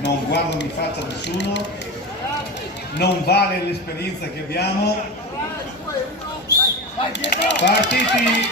non guardano in faccia a nessuno, non vale l'esperienza che abbiamo. Partiti!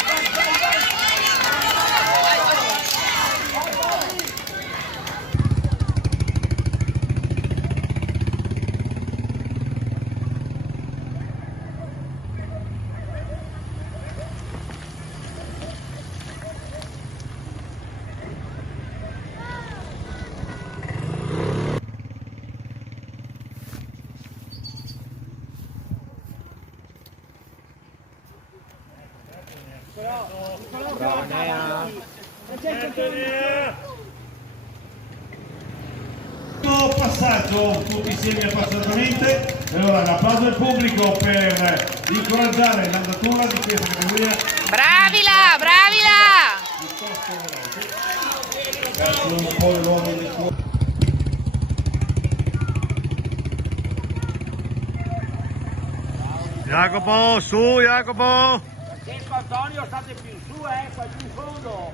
Passaggio tutti insieme appassionatamente. Allora l'applauso del pubblico per incoraggiare l'andatura di questa categoria. Bravila, bravila! Verso un po' le luoghi del cuore. Jacopo, su Jacopo! Francesco, Antonio, state più in su, qua giù in fondo.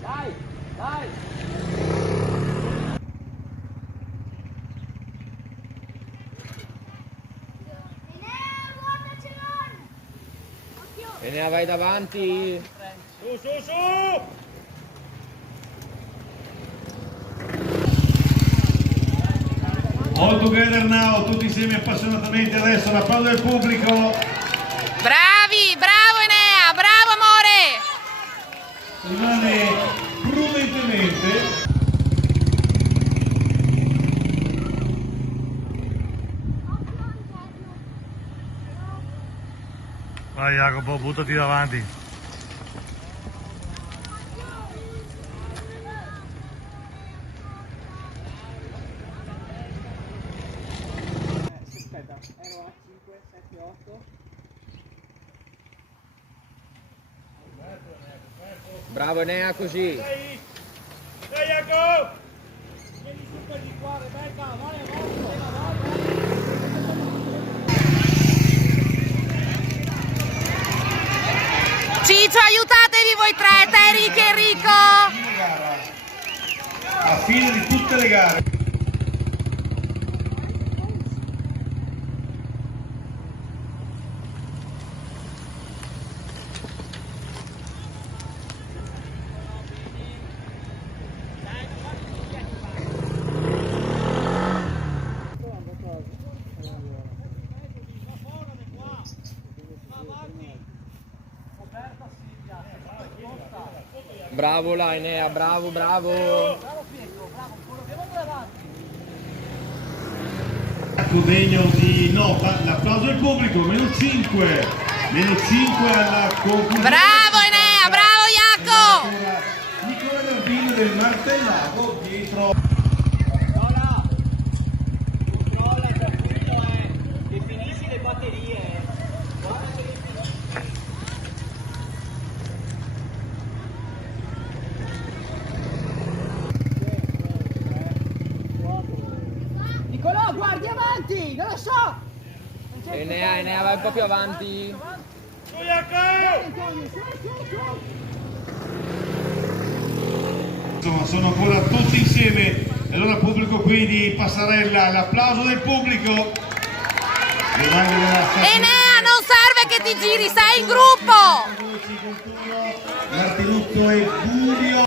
Dai, dai. Enea, vai davanti. Su, su, su. All together now, tutti insieme appassionatamente adesso, l'applauso del pubblico. Bravi, bravo Enea, bravo amore! Rimane prudentemente. Vai Jacopo, buttati davanti. Aspetta, ero a 5, 7, 8. Bravo Enea, così. Dai, Jacopo! Vieni su per di qua, Rebecca, vai, Ciccio, aiutatevi voi tre, te, Ricky e Enrico! A fine di tutte le gare. Bravo là Enea, bravo, bravo. Degno di nota, l'applauso del pubblico, meno 5 alla conclusione. Bravo Enea, bravo Jacopo! Nicola Garbino del Martellago dietro. Controlla, tranquillo, definisci le batterie. Nicolò, guardi avanti, non lo so! Enea, vai un po' più avanti. Su, Jacopo! Insomma, sono ancora tutti insieme. E allora pubblico qui di passerella, l'applauso del pubblico. Enea, non serve che ti giri, sei in gruppo! Martinuzzo e Burio.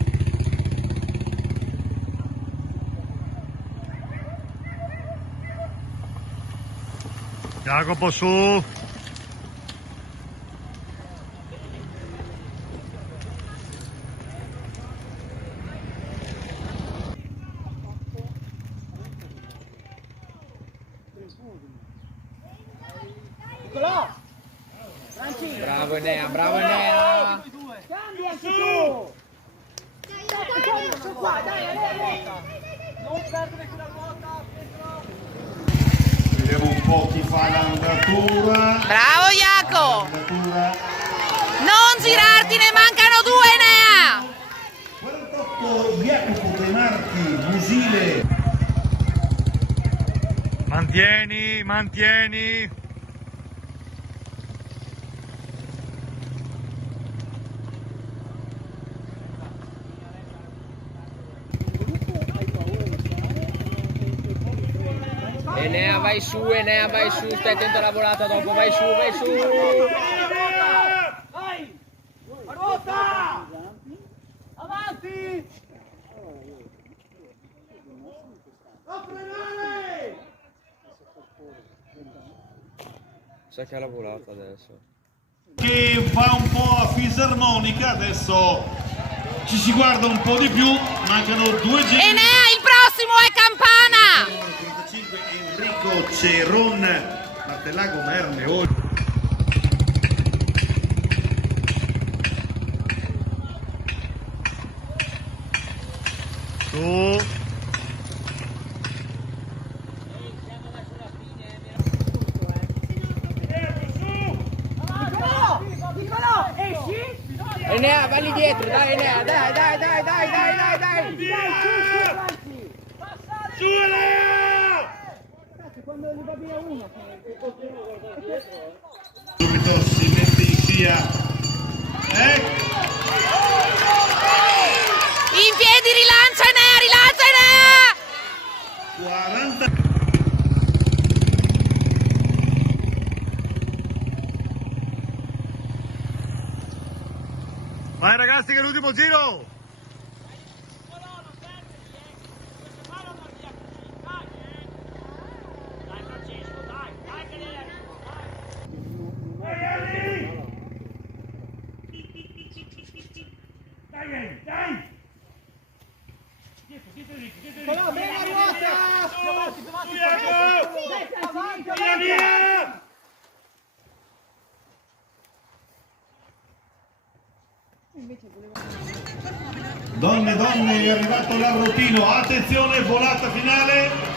Jacopo, su! Nicolò! Franci! Bravo Enea, bravo Enea. Cambia anche tu! Dai, sono qua, dai, non perdere quella ruota, Pietro! Vediamo un po' chi fa l'andatura. Bravo Jacopo! L'andatura. Non girarti, ne mancano due Enea! 48 Jacopo De Marchi, Musile. Mantieni, mantieni. vai su, stai attento alla volata dopo, vai su, vai su. Vai! Ruota! Avanti! Non frenare! Sa che ha la volata adesso. Che va un po' a fisarmonica, adesso ci si guarda un po' di più, mancano 2 giri. Enea, il prossimo è Campana! 35 Enrico Ceron, Martellago Merle. Su. Nicolò, esci! Enea, vai lì dietro, dai Enea, dai. Su Enea! Quando ne va via uno, Subito si mette in scia. In piedi, rilancia Enea! 40. Vai ragazzi che è l'ultimo giro. Nicolò, bene la ruota! Più avanti, Via, via! Donne, è arrivato l'arrotino, attenzione, volata finale.